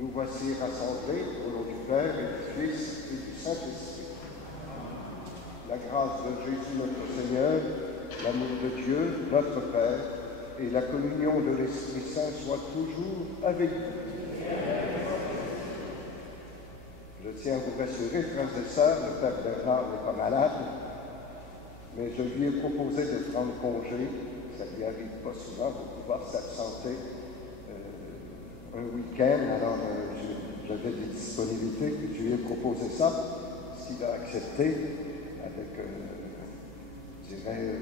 Nous voici rassemblés au nom du Père et du Fils et du Saint-Esprit. La grâce de Jésus notre Seigneur, l'amour de Dieu, notre Père, et la communion de l'Esprit Saint soient toujours avec vous. Je tiens à vous rassurer, frères et sœurs, le Père Bernard n'est pas malade, mais je lui ai proposé de prendre congé, ça ne lui arrive pas souvent, de pouvoir s'absenter un week-end, alors j'avais des disponibilités, puis je lui ai proposé ça, ce qu'il a accepté avec, je dirais,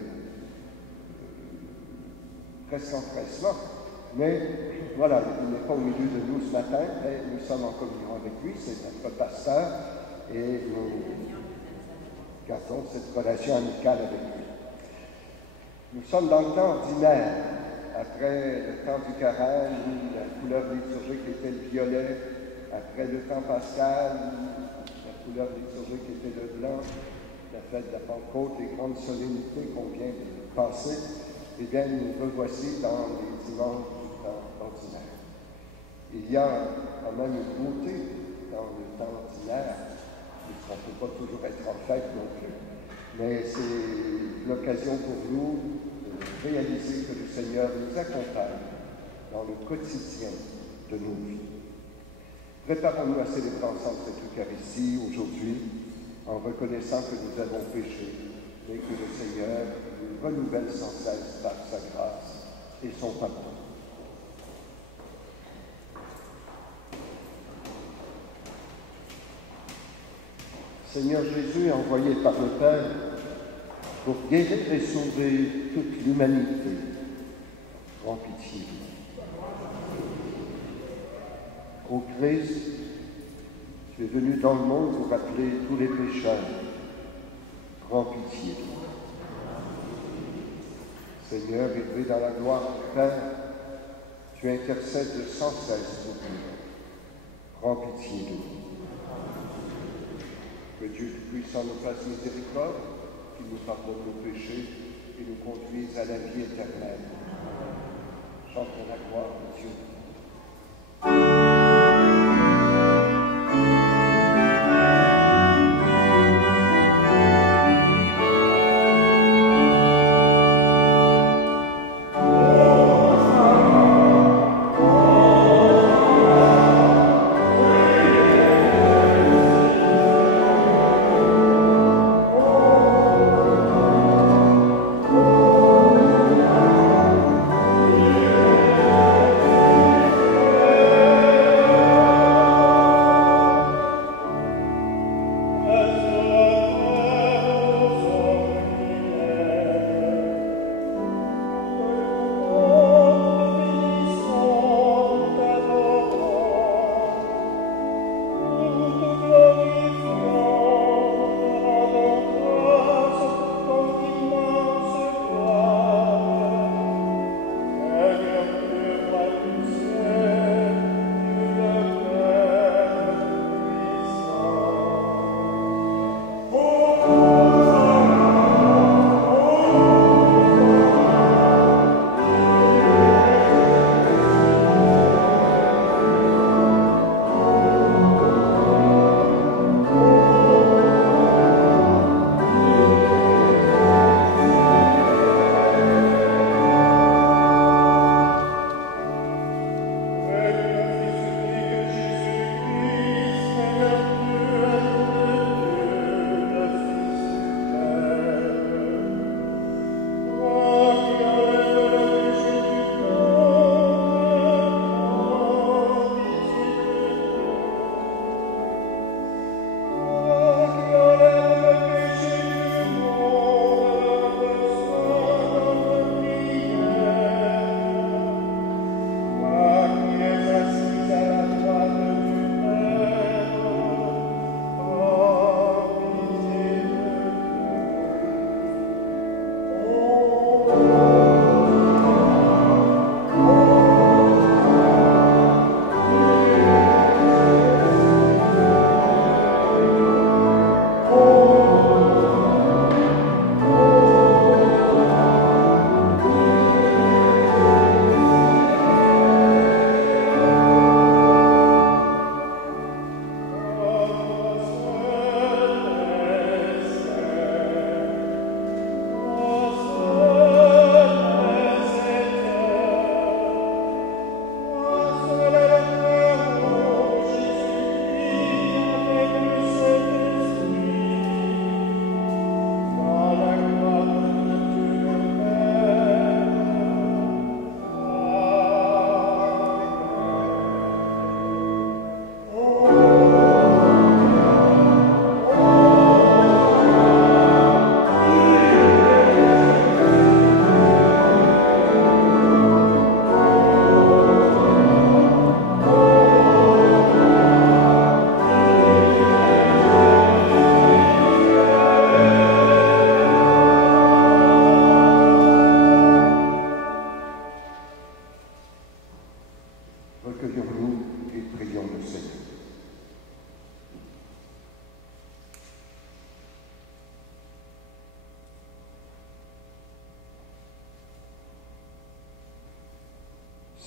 presque empressement. Mais voilà, il n'est pas au milieu de nous ce matin, mais nous sommes en communion avec lui, c'est notre pasteur, et nous gardons cette relation amicale avec lui. Nous sommes dans le temps ordinaire, après le temps du carême, où la couleur liturgique était le violet, après le temps pascal, où la couleur liturgique était le blanc, la fête de la Pentecôte, les grandes solennités qu'on vient de passer, eh bien, nous revoici dans les dimanches du temps ordinaire. Il y a quand même une beauté dans le temps ordinaire, puisqu'on ne peut pas toujours être en fête non plus, mais c'est l'occasion pour nous de réaliser que le Seigneur nous accompagne dans le quotidien de nos vies. Préparons-nous à célébrer ensemble cette Eucharistie aujourd'hui en reconnaissant que nous avons péché et que le Seigneur nous renouvelle sans cesse par sa grâce et son pardon. Seigneur Jésus, envoyé par le Père pour guérir et sauver toute l'humanité, prends pitié. Ô Christ, tu es venu dans le monde pour appeler tous les pécheurs, prends pitié. Seigneur, élevé dans la gloire du Père, tu intercèdes sans cesse pour nous, prends pitié de nous. Que Dieu Tout-Puissant nous fasse miséricorde, qu'il nous pardonne nos péchés et nous conduise à la vie éternelle. Chantons la gloire de Dieu. Oh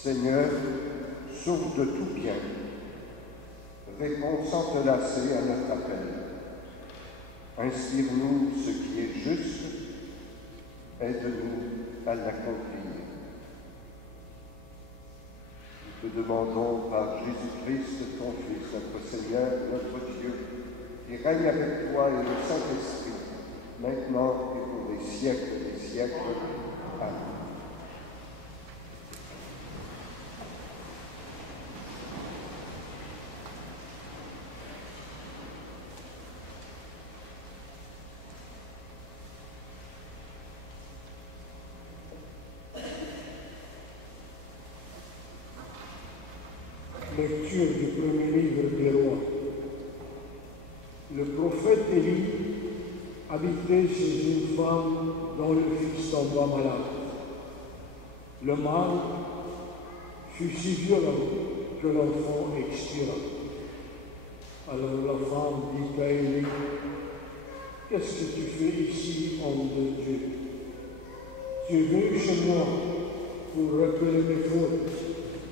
Seigneur, sauve de tout bien, réponds sans te lasser à notre appel. Inspire-nous ce qui est juste, aide-nous à l'accomplir. Nous te demandons par Jésus-Christ, ton Fils, notre Seigneur, notre Dieu, qui règne avec toi et le Saint-Esprit, maintenant et pour les siècles des siècles. Amen. Lecture du premier livre des rois. Le prophète Élie habitait chez une femme dont le fils tomba malade. Le mal fut si violent que l'enfant expira. Alors la femme dit à Élie, « Qu'est-ce que tu fais ici, homme de Dieu? Tu es venu chez moi pour rappeler mes fautes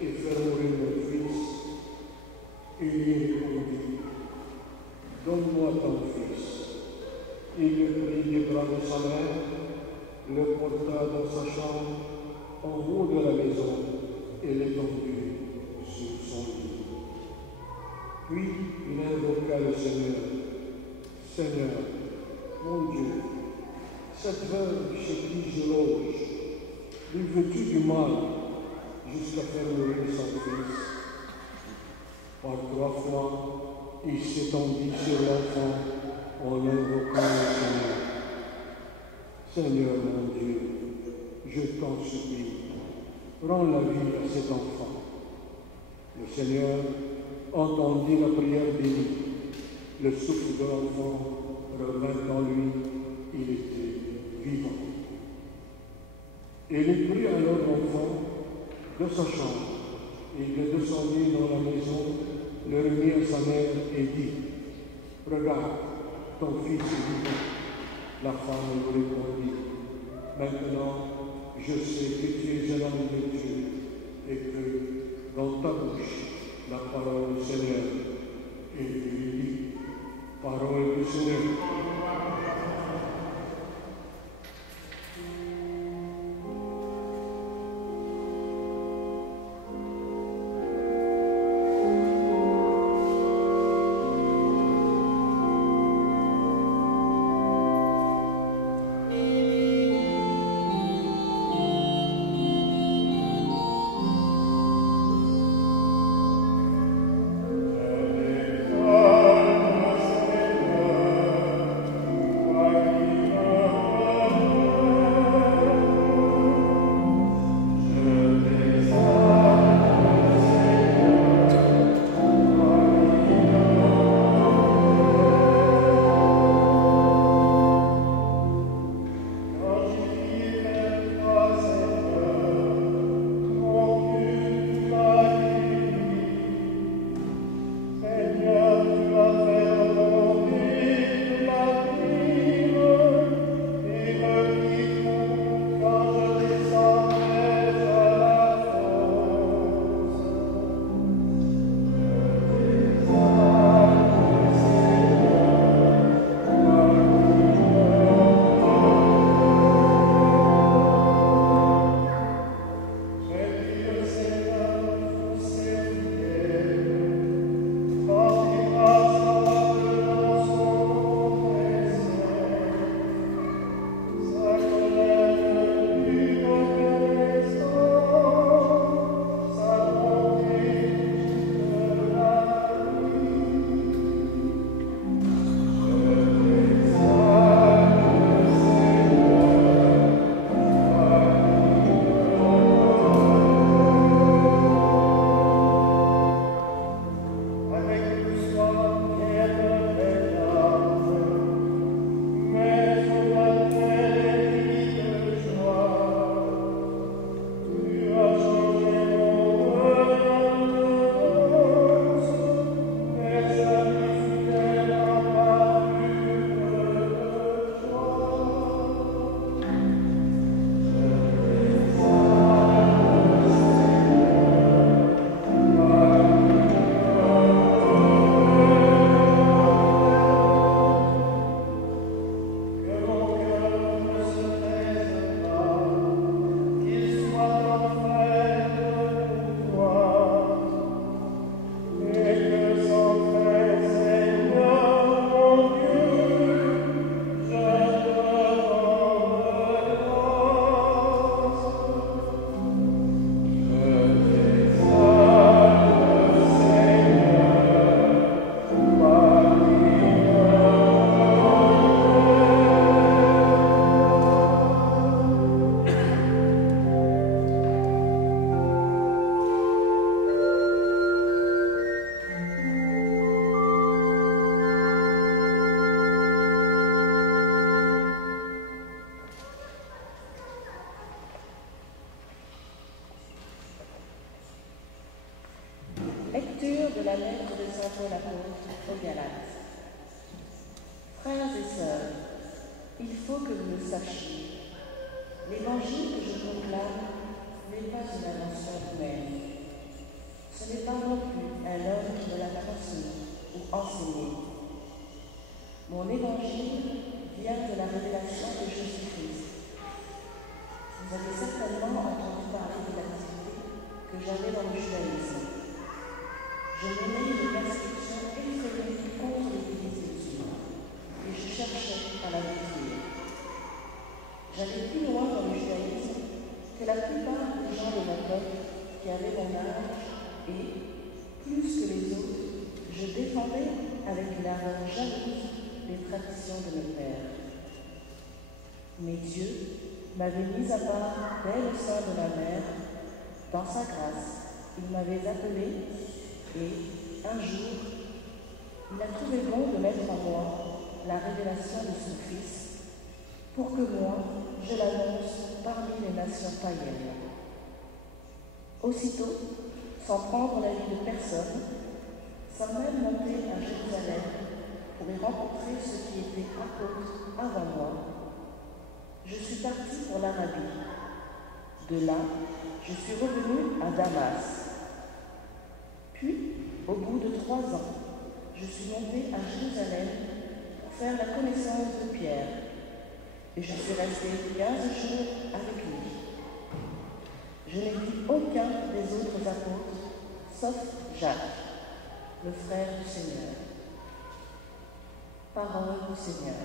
et faire mourir mon fils. » Élie répondit, « Donne-moi ton fils. » Il le prit des bras de sa mère, le porta dans sa chambre, en haut de la maison, et l'étendit sur son lit. Puis il invoqua le Seigneur. « Seigneur, mon Dieu, cette veuve chez qui je loge, lui veux-tu du mal jusqu'à faire mourir son fils? » Par 3 fois, il s'étendit sur l'enfant en invoquant le Seigneur. « Seigneur mon Dieu, je t'en supplie, rends la vie à cet enfant. » Le Seigneur entendit la prière d'Élie. Le souffle de l'enfant revint en lui, il était vivant. Élie prit alors l'enfant de sa chambre. Il le descendit dans la maison, le remit à sa mère et dit, « Regarde, ton fils est vivant. » La femme lui répondit, « Maintenant, je sais que tu es un homme de Dieu et que dans ta bouche, la parole du Seigneur. » Et il lui dit, « Parole du Seigneur. » lettre de saint Paul apôtre aux Galates. Frères et sœurs, il faut que vous le sachiez. L'évangile que je proclame n'est pas une invention humaine. Ce n'est pas non plus un homme qui me l'a transmis ou enseigné. Mon évangile vient de la révélation de Jésus-Christ. Vous avez certainement entendu parler de l'activité que j'avais dans le judaïsme. Je menais une persécution effrénée contre l'Église de Dieu et je cherchais à la détruire. J'allais plus loin dans le judaïsme que la plupart des gens de l'époque qui avaient mon âge et, plus que les autres, je défendais avec une ardeur jalouse les traditions de mes pères. Mais Dieu m'avait mis à part dès le sein de ma mère. Dans sa grâce, il m'avait appelé et, un jour, il a trouvé bon de mettre en moi la révélation de son Fils pour que moi, je l'annonce parmi les nations païennes. Aussitôt, sans prendre l'avis de personne, sans même monter à Jérusalem pour y rencontrer ceux qui étaient apôtres avant moi, je suis parti pour l'Arabie. De là, je suis revenu à Damas. Puis, au bout de 3 ans, je suis monté à Jérusalem pour faire la connaissance de Pierre. Et je suis resté 15 jours avec lui. Je n'ai vu aucun des autres apôtres, sauf Jacques, le frère du Seigneur. Parole du Seigneur.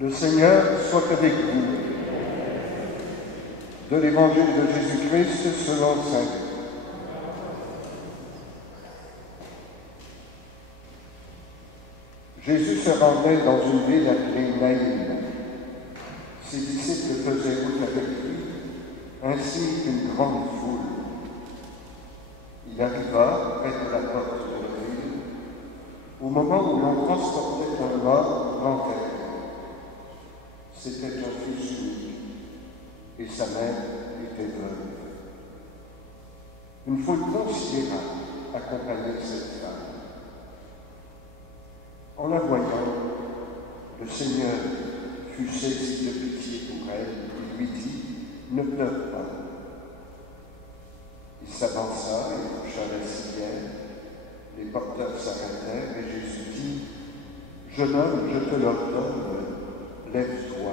Le Seigneur soit avec vous. De l'Évangile de Jésus-Christ selon saint Luc. Jésus se rendait dans une ville appelée Naïm. Ses disciples faisaient route avec lui, ainsi qu'une grande foule. Il arriva près de la porte de la ville, au moment où l'on transportait un mort grand air. C'était un fils unique, et sa mère était veuve. Une foule considérable accompagnait cette femme. En la voyant, le Seigneur fut saisi de pitié pour elle. Il lui dit « Ne pleure pas ». Il s'avança et toucha la civière. Les porteurs s'arrêtèrent et Jésus dit « Jeune homme, je te l'ordonne, lève-toi. »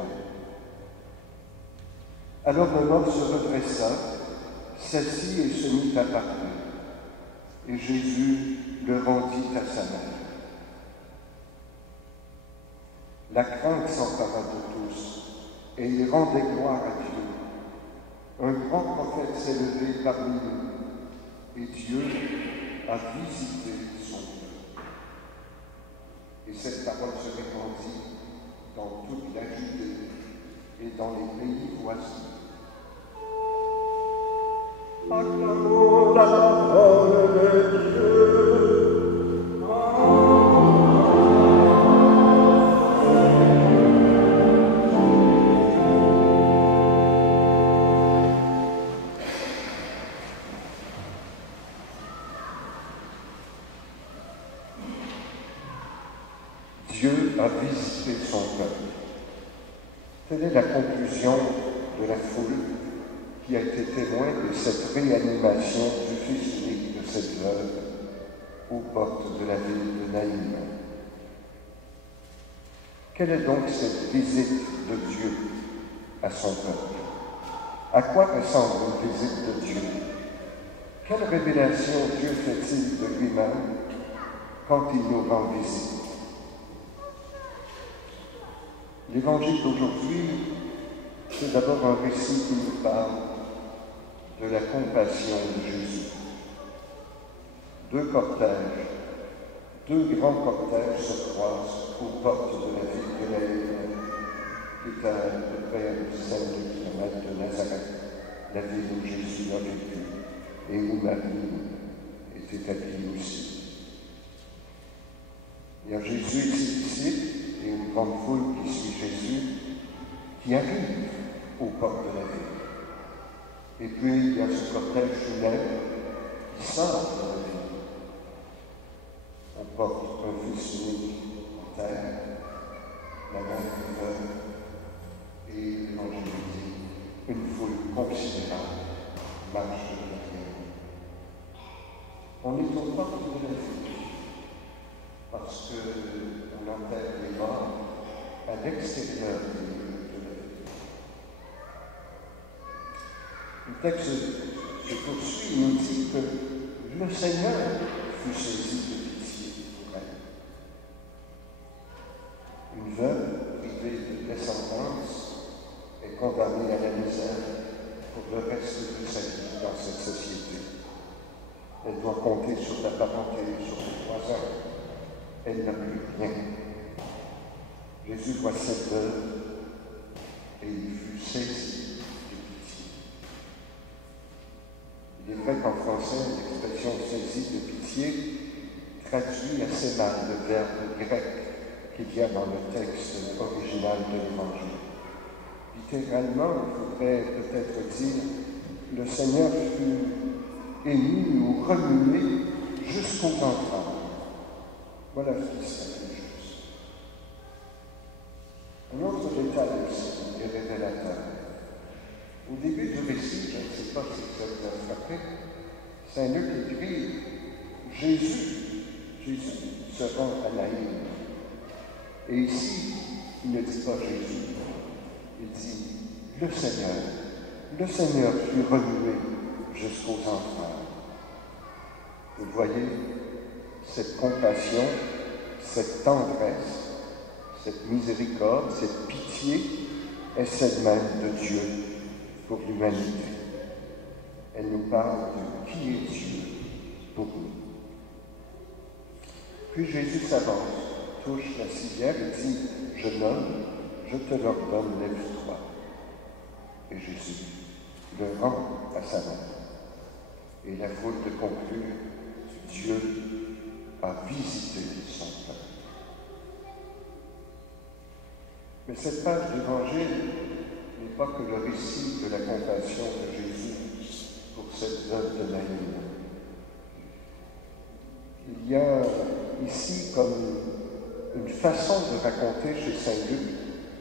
Alors le mort se redressa, s'assit et se mit à parler. Et Jésus le rendit à sa mère. La crainte s'empara de tous, et ils rendaient gloire à Dieu. Un grand prophète s'est levé parmi nous, et Dieu a visité son peuple. Et cette parole se répandit dans toute la Judée et dans les pays voisins. Acclamons la parole de Dieu. Dieu a visité son peuple. Telle est la conclusion de la foule qui a été témoin de cette réanimation du Fils unique de cette veuve aux portes de la ville de Naïm. Quelle est donc cette visite de Dieu à son peuple? À quoi ressemble une visite de Dieu? Quelle révélation Dieu fait-il de lui-même quand il nous rend visite? L'évangile d'aujourd'hui, c'est d'abord un récit qui nous parle de la compassion de Jésus. Deux grands cortèges se croisent aux portes de la ville de Naïm, qui est à peu près à une dizaine de kilomètres de Nazareth, la ville où Jésus a vécu et où Marie est établie aussi. Il y a Jésus et ses disciples et une grande foule qui suit Jésus, qui arrive aux portes de la ville. Et puis, il y a ce cortège funèbre qui sort de la ville. On porte un fils unique en terre, la mère est veuve, et l'Évangile dit, une foule considérable marche de derrière. On est aux portes de la ville, parce qu'on enterre les morts à l'extérieur des lieux de la ville. Le texte se poursuit, il nous dit que le Seigneur fut saisi de pitié pour elle. Une veuve privée de descendance est condamnée à la misère pour le reste de sa vie dans cette société. Elle doit compter sur la parenté, sur ses voisins. Elle n'a plus rien. Jésus voit cette veuve et il fut saisi de pitié. Il est vrai qu'en français, l'expression saisi de pitié traduit assez mal le verbe grec qu'il y a dans le texte original de l'Évangile. Littéralement, il faudrait peut-être dire le Seigneur fut ému ou remué jusqu'au entrailles. Voilà ce qui serait plus juste. Un autre détail aussi est révélateur. Au début du récit, je ne sais pas si ça vous a frappé, Saint Luc écrit Jésus se rend à Naïm. Et ici, il ne dit pas Jésus, il dit le Seigneur fut remué jusqu'aux entrailles. Vous voyez, cette compassion, cette tendresse, cette miséricorde, cette pitié est celle même de Dieu pour l'humanité. Elle nous parle de qui est Dieu pour nous. Puis Jésus s'avance, touche la civière et dit « Jeune homme, je te l'ordonne, lève-toi. » Et Jésus le rend à sa mère. Et la foule de conclure « Dieu a visité son peuple. » Mais cette page d'Évangile n'est pas que le récit de la compassion de Jésus pour cette veuve de Naïm. Il y a ici comme une façon de raconter chez Saint Luc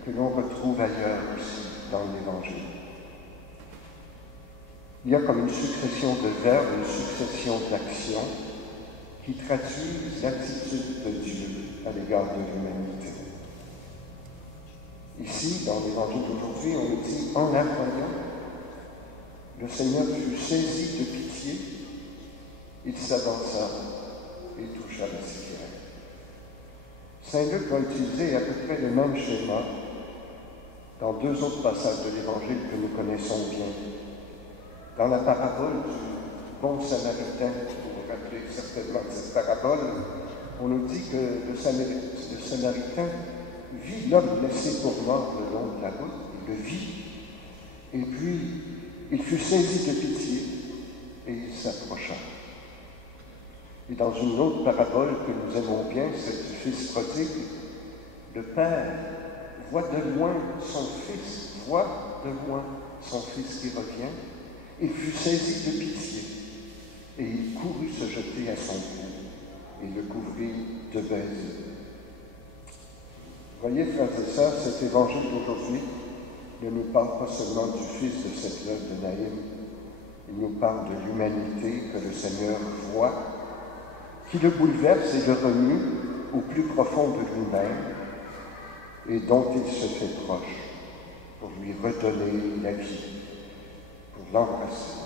que l'on retrouve ailleurs aussi dans l'Évangile. Il y a comme une succession de verbes, une succession d'actions qui traduisent l'attitude de Dieu à l'égard de l'humanité. Ici, dans l'Évangile d'aujourd'hui, on nous dit « En la voyant, le Seigneur fut saisi de pitié, il s'avança et toucha la civière. » Saint Luc va utiliser à peu près le même schéma dans deux autres passages de l'Évangile que nous connaissons bien. Dans la parabole du bon Samaritain, vous vous rappelez certainement de cette parabole, on nous dit que le Samaritain vit l'homme laissé pour mort le long de la route, il le vit, et puis il fut saisi de pitié et il s'approcha. Et dans une autre parabole que nous aimons bien, celle du fils prodigue, le père voit de loin son fils qui revient, et fut saisi de pitié, et il courut se jeter à son cou et le couvrit de baisers. Voyez, frères et sœurs, cet évangile d'aujourd'hui ne nous parle pas seulement du fils de cette veuve de Naïm, il nous parle de l'humanité que le Seigneur voit, qui le bouleverse et le remue au plus profond de lui-même et dont il se fait proche pour lui redonner la vie, pour l'embrasser.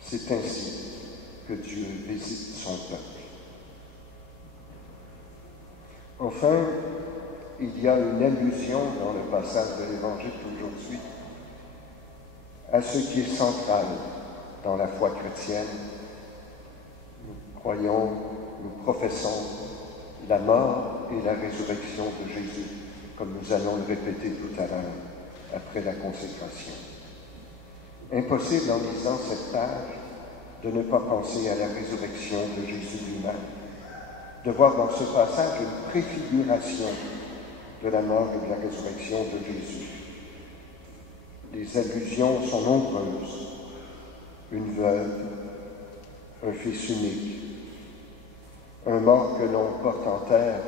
C'est ainsi que Dieu visite son peuple. Enfin, il y a une allusion dans le passage de l'Évangile d'aujourd'hui à ce qui est central dans la foi chrétienne. Nous croyons, nous professons la mort et la résurrection de Jésus, comme nous allons le répéter tout à l'heure, après la consécration. Impossible en lisant cette page de ne pas penser à la résurrection de Jésus lui-même, de voir dans ce passage une préfiguration de la mort et de la résurrection de Jésus. Les allusions sont nombreuses. Une veuve, un fils unique, un mort que l'on porte en terre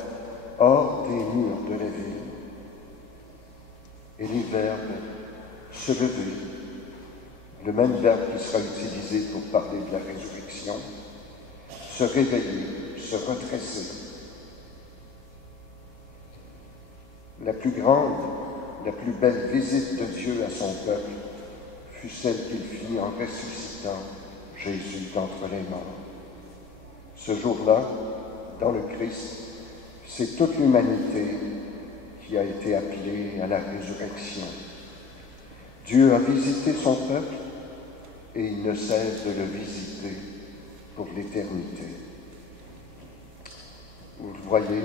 hors des murs de la ville, et les verbes se lever, le même verbe qui sera utilisé pour parler de la résurrection, se réveiller, se redresser. La plus grande, la plus belle visite de Dieu à son peuple fut celle qu'il fit en ressuscitant Jésus d'entre les morts. Ce jour-là, dans le Christ, c'est toute l'humanité qui a été appelée à la résurrection. Dieu a visité son peuple et il ne cesse de le visiter pour l'éternité. Vous le voyez,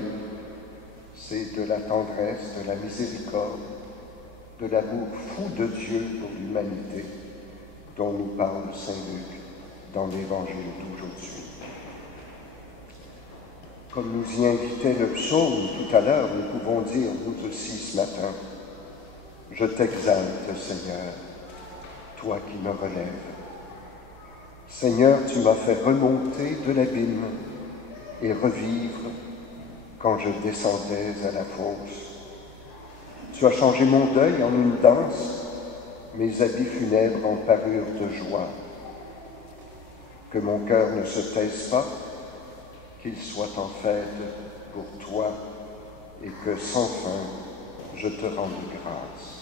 c'est de la tendresse, de la miséricorde, de l'amour fou de Dieu pour l'humanité dont nous parle Saint Luc dans l'Évangile d'aujourd'hui. Comme nous y invitait le psaume tout à l'heure, nous pouvons dire nous aussi ce matin, « Je t'exalte, Seigneur, toi qui me relèves. Seigneur, tu m'as fait remonter de l'abîme et revivre quand je descendais à la fosse. Tu as changé mon deuil en une danse, mes habits funèbres en parure de joie. Que mon cœur ne se taise pas, qu'il soit en fête pour toi, et que sans fin je te rende grâce. »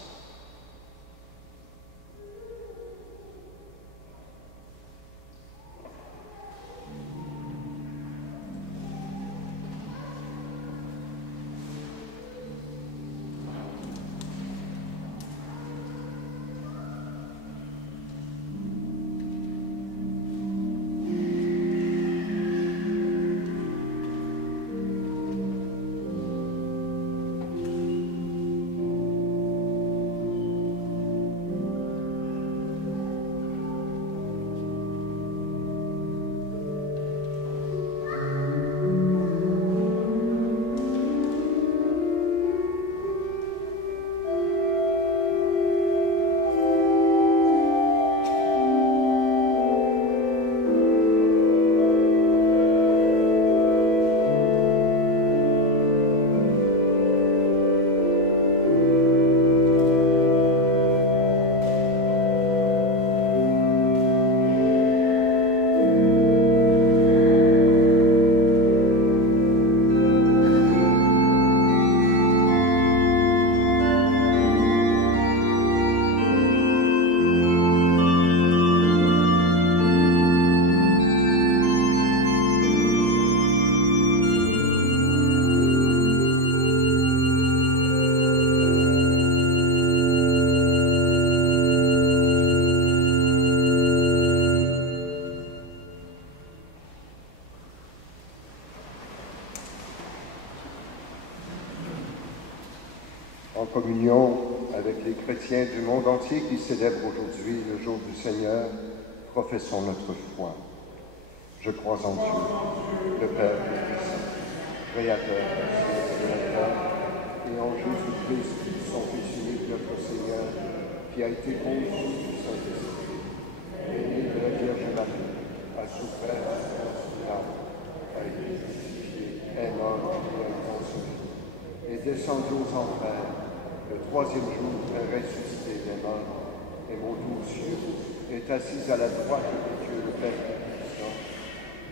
En communion avec les chrétiens du monde entier qui célèbrent aujourd'hui le jour du Seigneur, professons notre foi. Je crois en Dieu, le Père Tout-Puissant, Créateur du ciel et de la terre, et en Jésus-Christ, son Fils unique, notre Seigneur, qui a été conçu du Saint-Esprit, né de la Vierge Marie, a souffert sous l'âme, a été crucifié, est mort et est consumé, est descendu aux enfers, le troisième jour est ressuscité des morts, est monté aux cieux, est assis à la droite de Dieu le Père Tout-Puissant,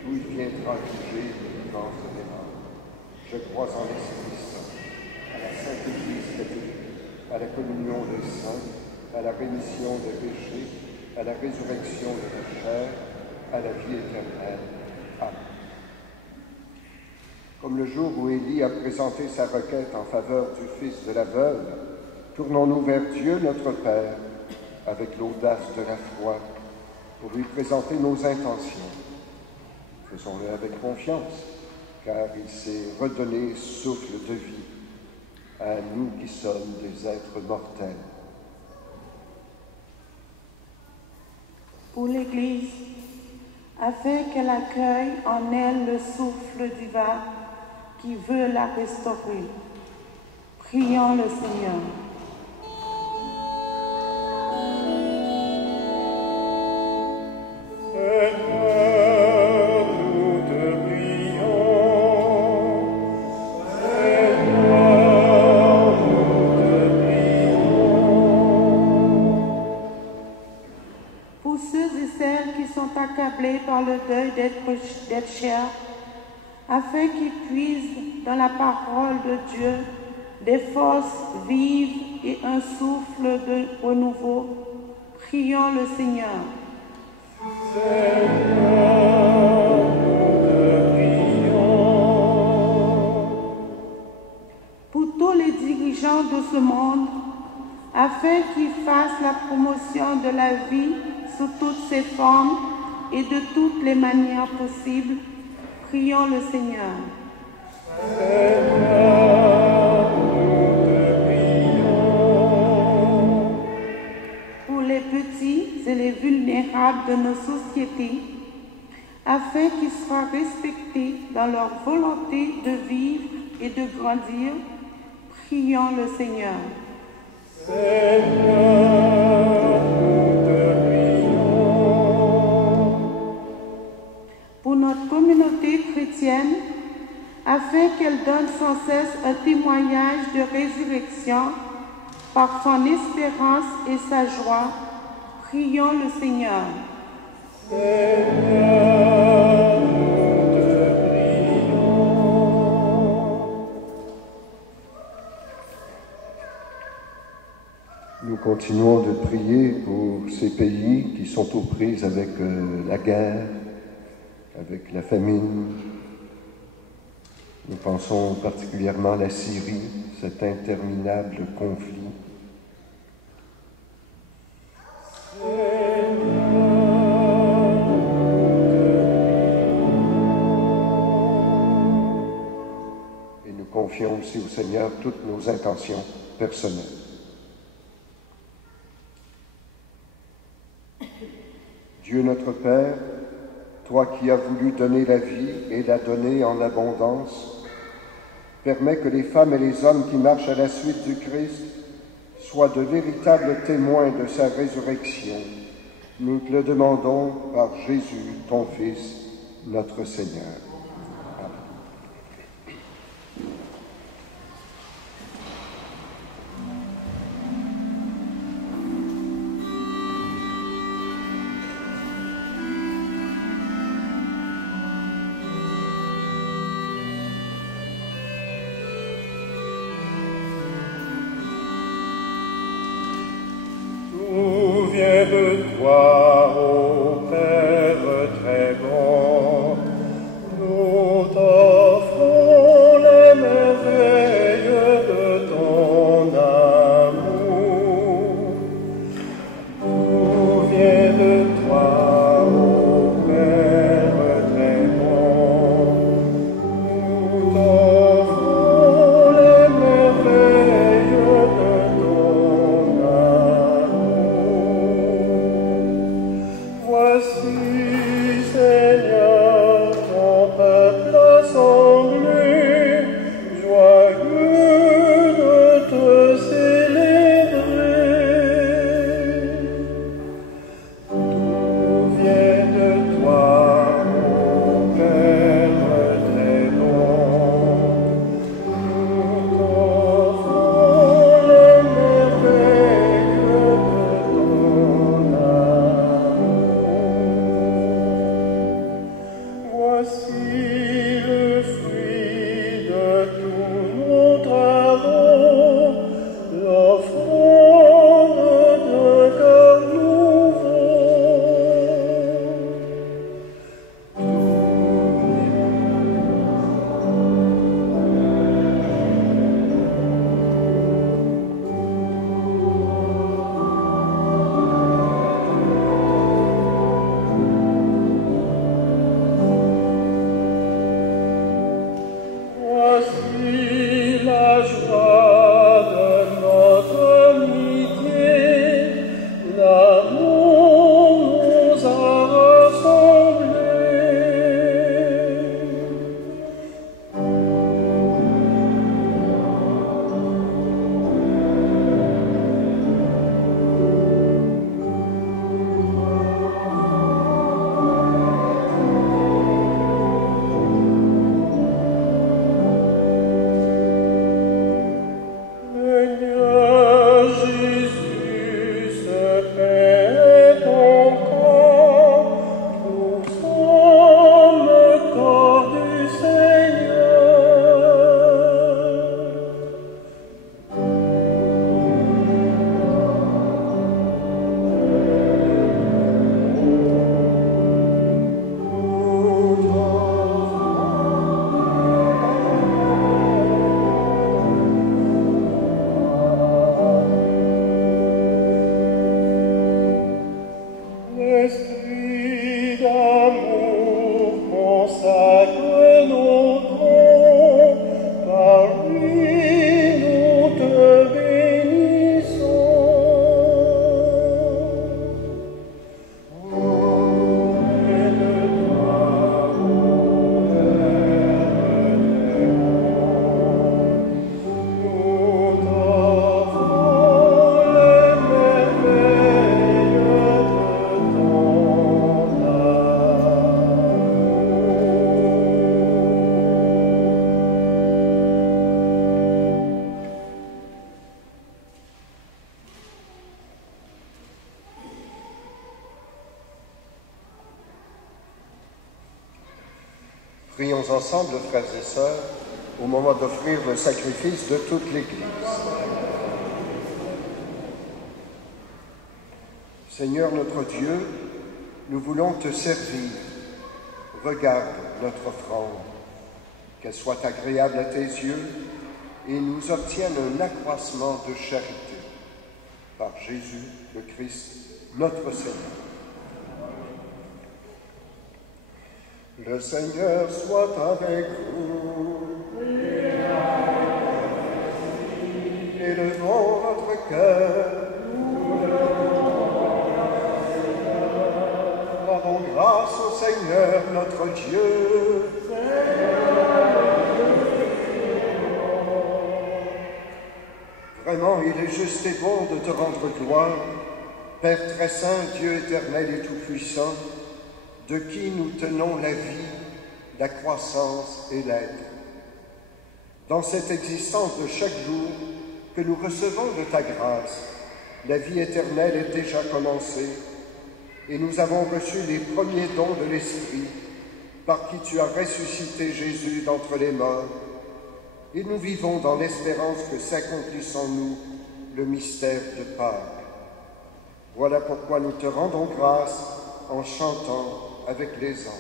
d'où il viendra juger les vivants et les morts. Je crois en l'Esprit Saint, à la Sainte Église catholique, à la communion des saints, à la rémission des péchés, à la résurrection de la chair, à la vie éternelle. Amen. Comme le jour où Élie a présenté sa requête en faveur du fils de la veuve, tournons-nous vers Dieu notre Père, avec l'audace de la foi, pour lui présenter nos intentions. Faisons-le avec confiance, car il s'est redonné souffle de vie à nous qui sommes des êtres mortels. Pour l'Église, afin qu'elle accueille en elle le souffle divin qui veut la restaurer. Prions le Seigneur. Seigneur, nous te prions. Seigneur, nous te prions. Pour ceux et celles qui sont accablés par le deuil d'être chers, afin qu'ils puisent dans la parole de Dieu des forces vives et un souffle de renouveau, prions le Seigneur. Seigneur, nous te prions. Pour tous les dirigeants de ce monde, afin qu'ils fassent la promotion de la vie sous toutes ses formes et de toutes les manières possibles, prions le Seigneur. Seigneur, nous te prions. Pour les petits et les vulnérables de nos sociétés, afin qu'ils soient respectés dans leur volonté de vivre et de grandir, prions le Seigneur. Seigneur, nous te prions. Pour notre communauté chrétienne, afin qu'elle donne sans cesse un témoignage de résurrection par son espérance et sa joie, prions le Seigneur. Seigneur, nous te prions. Nous continuons de prier pour ces pays qui sont aux prises avec la guerre, avec la famine. Nous pensons particulièrement à la Syrie, cet interminable conflit. Et nous confions aussi au Seigneur toutes nos intentions personnelles. Dieu notre Père, toi qui as voulu donner la vie et la donner en abondance, permets que les femmes et les hommes qui marchent à la suite du Christ soient de véritables témoins de sa résurrection. Nous te le demandons par Jésus, ton Fils, notre Seigneur. Amen. Souviens de toi, ô Père très bon, nous t'offrons les merveilles de ton amour. Souviens de toi, ô Père très bon, nous t'offrons les merveilles de ton amour. Prions ensemble, frères et sœurs, au moment d'offrir le sacrifice de toute l'Église. Seigneur notre Dieu, nous voulons te servir. Regarde notre offrande, qu'elle soit agréable à tes yeux et nous obtienne un accroissement de charité. Par Jésus le Christ, notre Seigneur. Le Seigneur soit avec vous. Élevons notre cœur. Rendons grâce au Seigneur notre Dieu. Vraiment, il est juste et bon de te rendre gloire, Père très saint, Dieu éternel et tout-puissant, de qui nous tenons la vie, la croissance et l'aide. Dans cette existence de chaque jour que nous recevons de ta grâce, la vie éternelle est déjà commencée et nous avons reçu les premiers dons de l'Esprit par qui tu as ressuscité Jésus d'entre les morts et nous vivons dans l'espérance que s'accomplisse en nous le mystère de Pâques. Voilà pourquoi nous te rendons grâce en chantant avec les anges.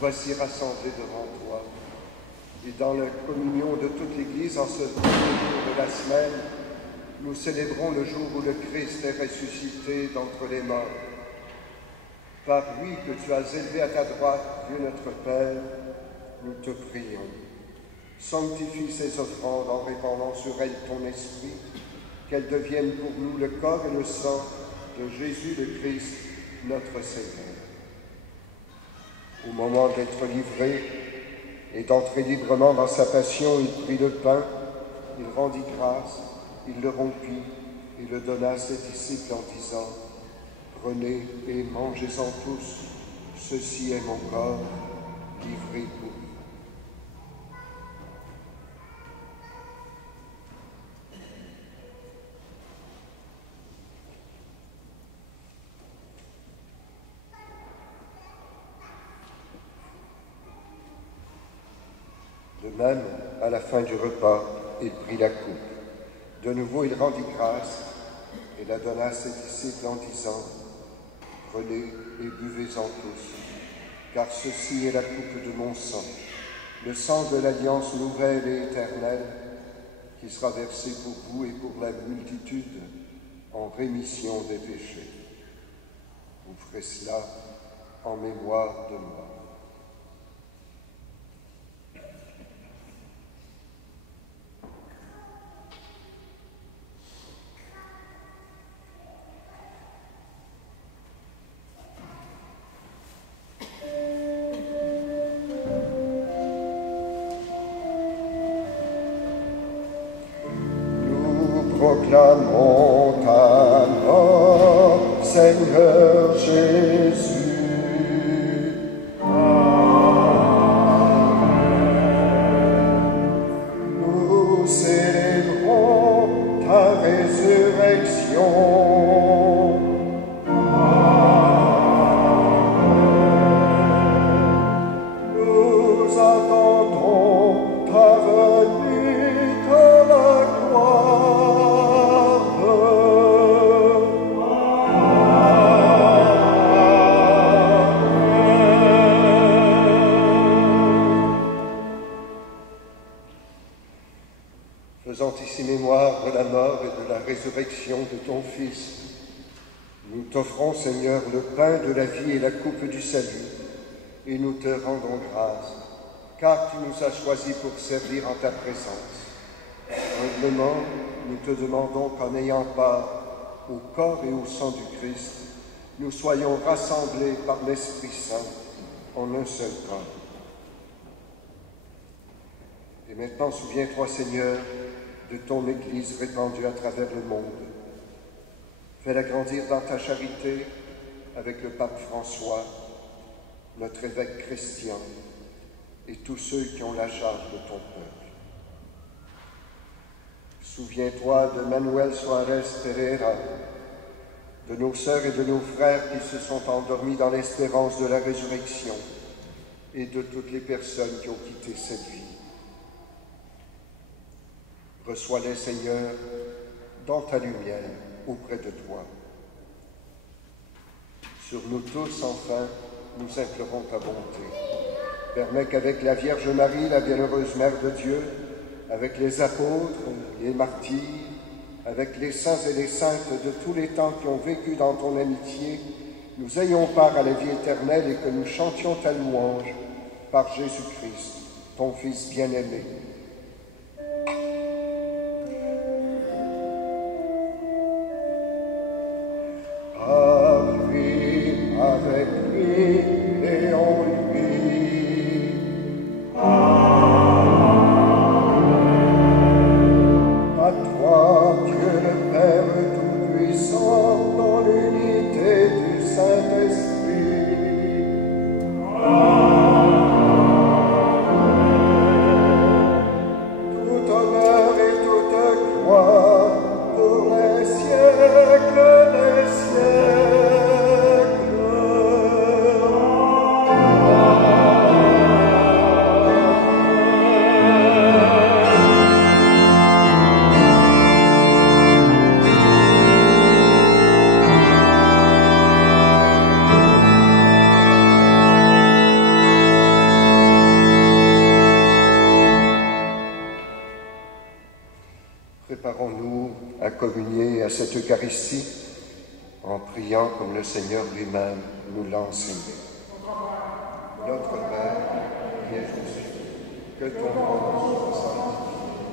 Voici rassemblés devant toi. Et dans la communion de toute l'Église, en ce premier jour de la semaine, nous célébrons le jour où le Christ est ressuscité d'entre les morts. Par lui que tu as élevé à ta droite, Dieu notre Père, nous te prions. Sanctifie ces offrandes en répandant sur elles ton esprit, qu'elles deviennent pour nous le corps et le sang de Jésus le Christ, notre Seigneur. Au moment d'être livré et d'entrer librement dans sa passion, il prit le pain, il rendit grâce, il le rompit et le donna à ses disciples en disant « Prenez et mangez-en tous, ceci est mon corps, livré pour vous. » De même, à la fin du repas, il prit la coupe. De nouveau, il rendit grâce et la donna à ses disciples en disant « Prenez et buvez-en tous, car ceci est la coupe de mon sang, le sang de l'alliance nouvelle et éternelle, qui sera versé pour vous et pour la multitude en rémission des péchés. Vous ferez cela en mémoire de moi. » proclamons ta mort, Seigneur Jésus. Nous célébrons ta résurrection. Nous attendons ta venue dans la gloire. Faisant ici mémoire de la mort et de la résurrection de ton Fils, nous t'offrons, Seigneur, le pain de la vie et la coupe du salut, et nous te rendons grâce, car tu nous as choisis pour servir en ta présence. Humblement, nous te demandons qu'en ayant part au corps et au sang du Christ, nous soyons rassemblés par l'Esprit Saint en un seul corps. Et maintenant, souviens-toi, Seigneur, de ton Église répandue à travers le monde. Fais-la grandir dans ta charité avec le pape François, notre évêque Christian et tous ceux qui ont la charge de ton peuple. Souviens-toi de Manuel Suarez Pereira, de nos sœurs et de nos frères qui se sont endormis dans l'espérance de la résurrection et de toutes les personnes qui ont quitté cette vie. Reçois-les, Seigneur, dans ta lumière, auprès de toi. Sur nous tous, enfin, nous implorons ta bonté. Permets qu'avec la Vierge Marie, la bienheureuse Mère de Dieu, avec les apôtres, les martyrs, avec les saints et les saintes de tous les temps qui ont vécu dans ton amitié, nous ayons part à la vie éternelle et que nous chantions ta louange par Jésus-Christ, ton Fils bien-aimé. Avec lui et en lui. À toi, Dieu le Père Tout-Puissant, dans l'unité du Saint-Esprit. Tout honneur et toute gloire pour les siècles des siècles. Préparons-nous à communier à cette Eucharistie en priant comme le Seigneur lui-même nous l'a enseigné. Notre Père, qui es aux cieux, que ton nom soit sanctifié,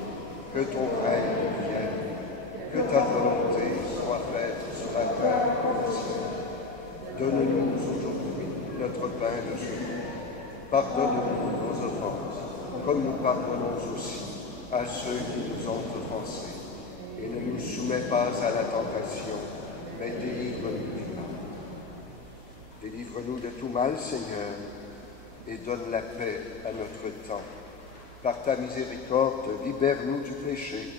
que ton règne vienne, que ta volonté soit faite sur la terre comme au ciel. Donne-nous aujourd'hui notre pain de ce jour. Pardonne-nous nos offenses, comme nous pardonnons aussi à ceux qui nous ont offensés. Et ne nous soumets pas à la tentation, mais délivre-nous du mal. Délivre-nous de tout mal, Seigneur, et donne la paix à notre temps. Par ta miséricorde, libère-nous du péché.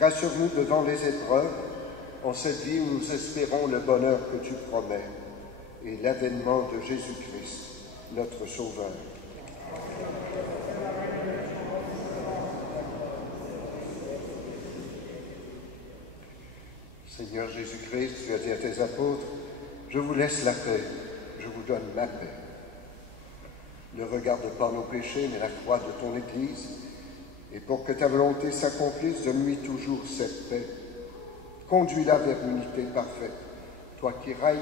Rassure-nous devant les épreuves, en cette vie où nous espérons le bonheur que tu promets, et l'avènement de Jésus-Christ, notre Sauveur. Seigneur Jésus-Christ, tu as dit à tes apôtres, je vous laisse la paix, je vous donne ma paix. Ne regarde pas nos péchés, mais la croix de ton Église, et pour que ta volonté s'accomplisse, donne-lui toujours cette paix. Conduis-la vers l'unité parfaite, toi qui règnes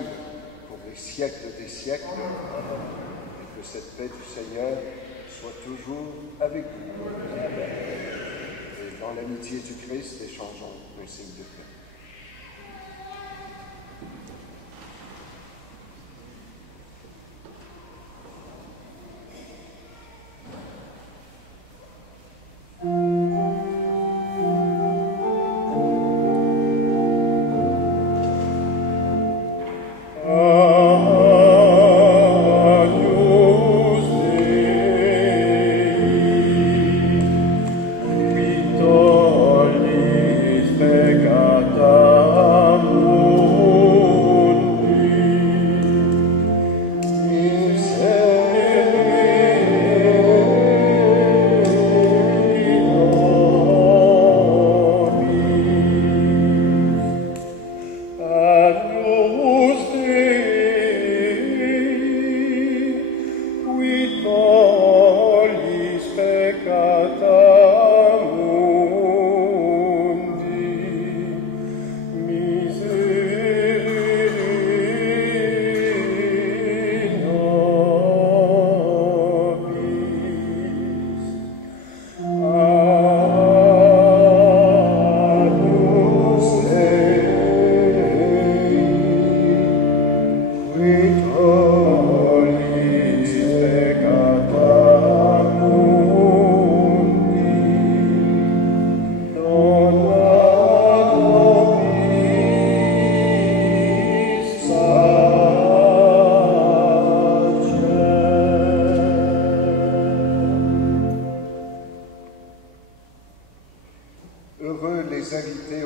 pour les siècles des siècles, et que cette paix du Seigneur soit toujours avec nous. Et dans l'amitié du Christ, échangeons un signe de paix.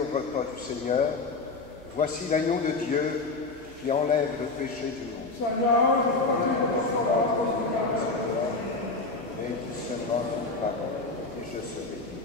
au repas du Seigneur. Voici l'agneau de Dieu qui enlève le péché du monde. Et qui sera une parole, et je serai libre.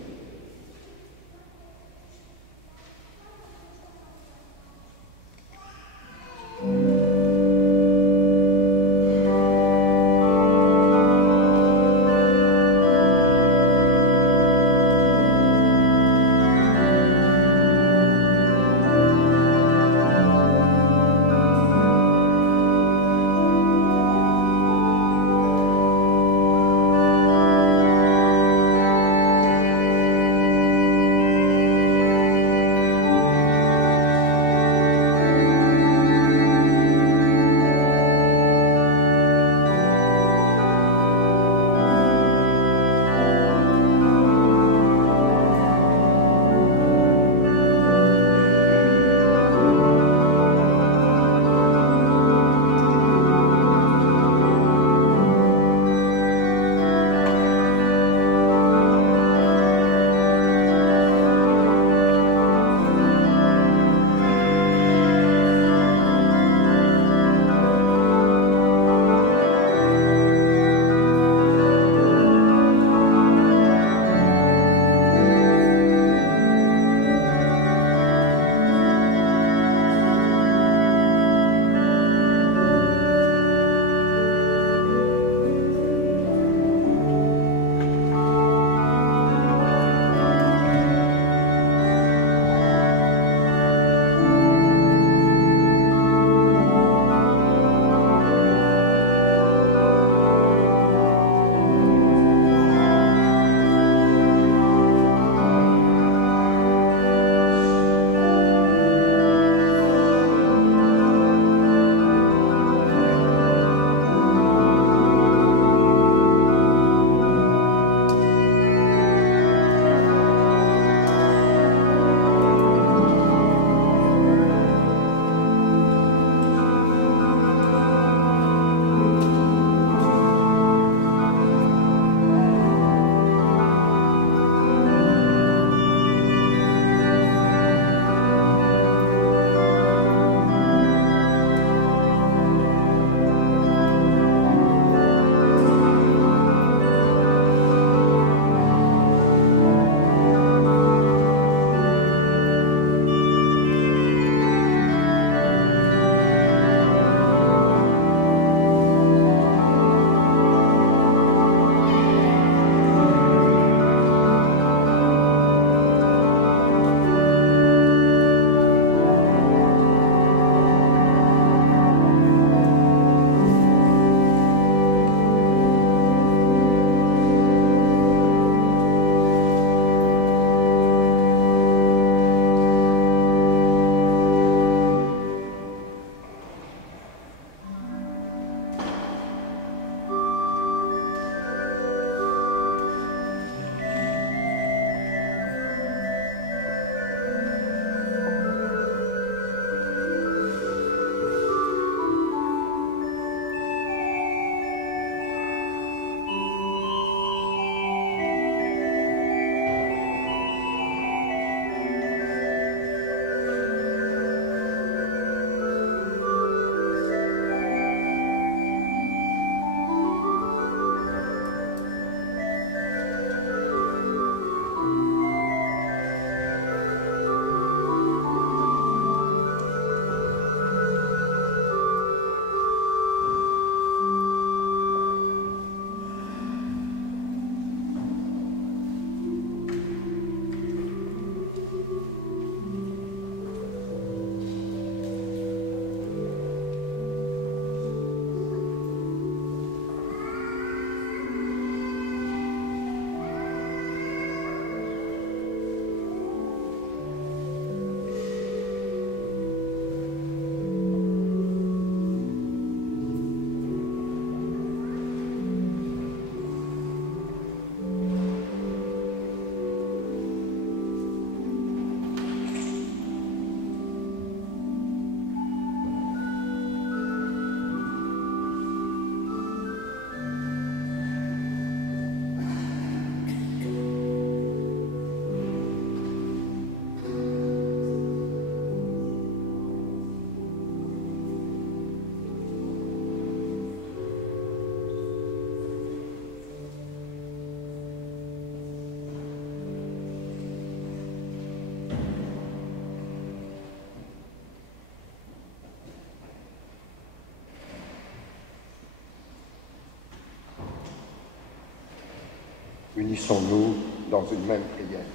Unissons-nous dans une même prière.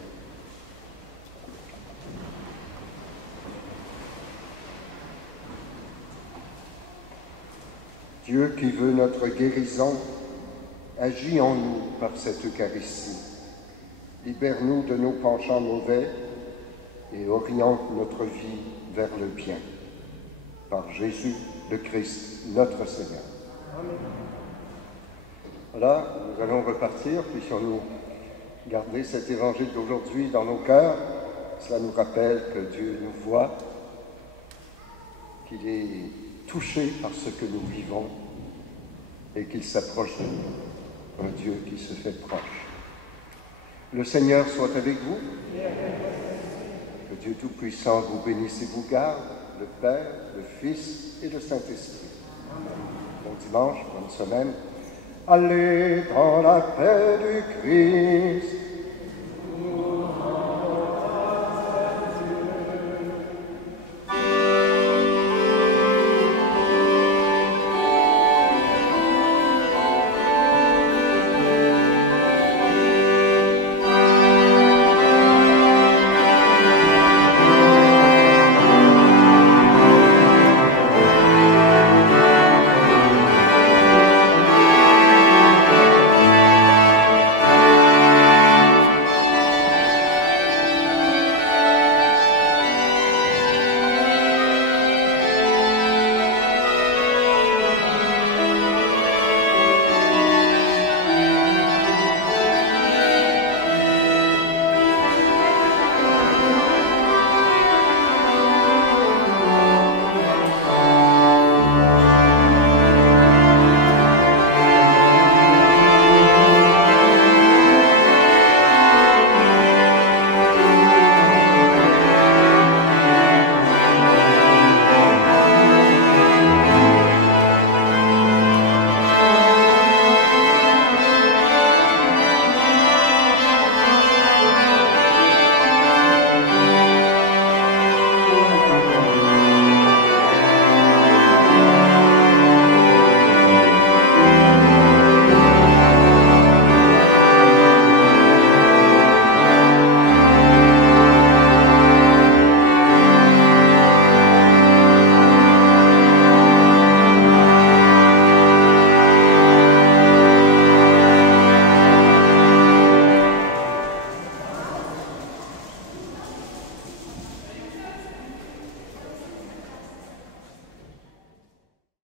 Dieu qui veut notre guérison, agis en nous par cette Eucharistie. Libère-nous de nos penchants mauvais et oriente notre vie vers le bien. Par Jésus le Christ, notre Seigneur. Amen. Voilà, nous allons repartir, puissions-nous garder cet évangile d'aujourd'hui dans nos cœurs. Cela nous rappelle que Dieu nous voit, qu'il est touché par ce que nous vivons et qu'il s'approche de nous, un Dieu qui se fait proche. Le Seigneur soit avec vous. Que Dieu Tout-Puissant vous bénisse et vous garde, le Père, le Fils et le Saint-Esprit. Bon dimanche, bonne semaine. Allez dans la paix du Christ.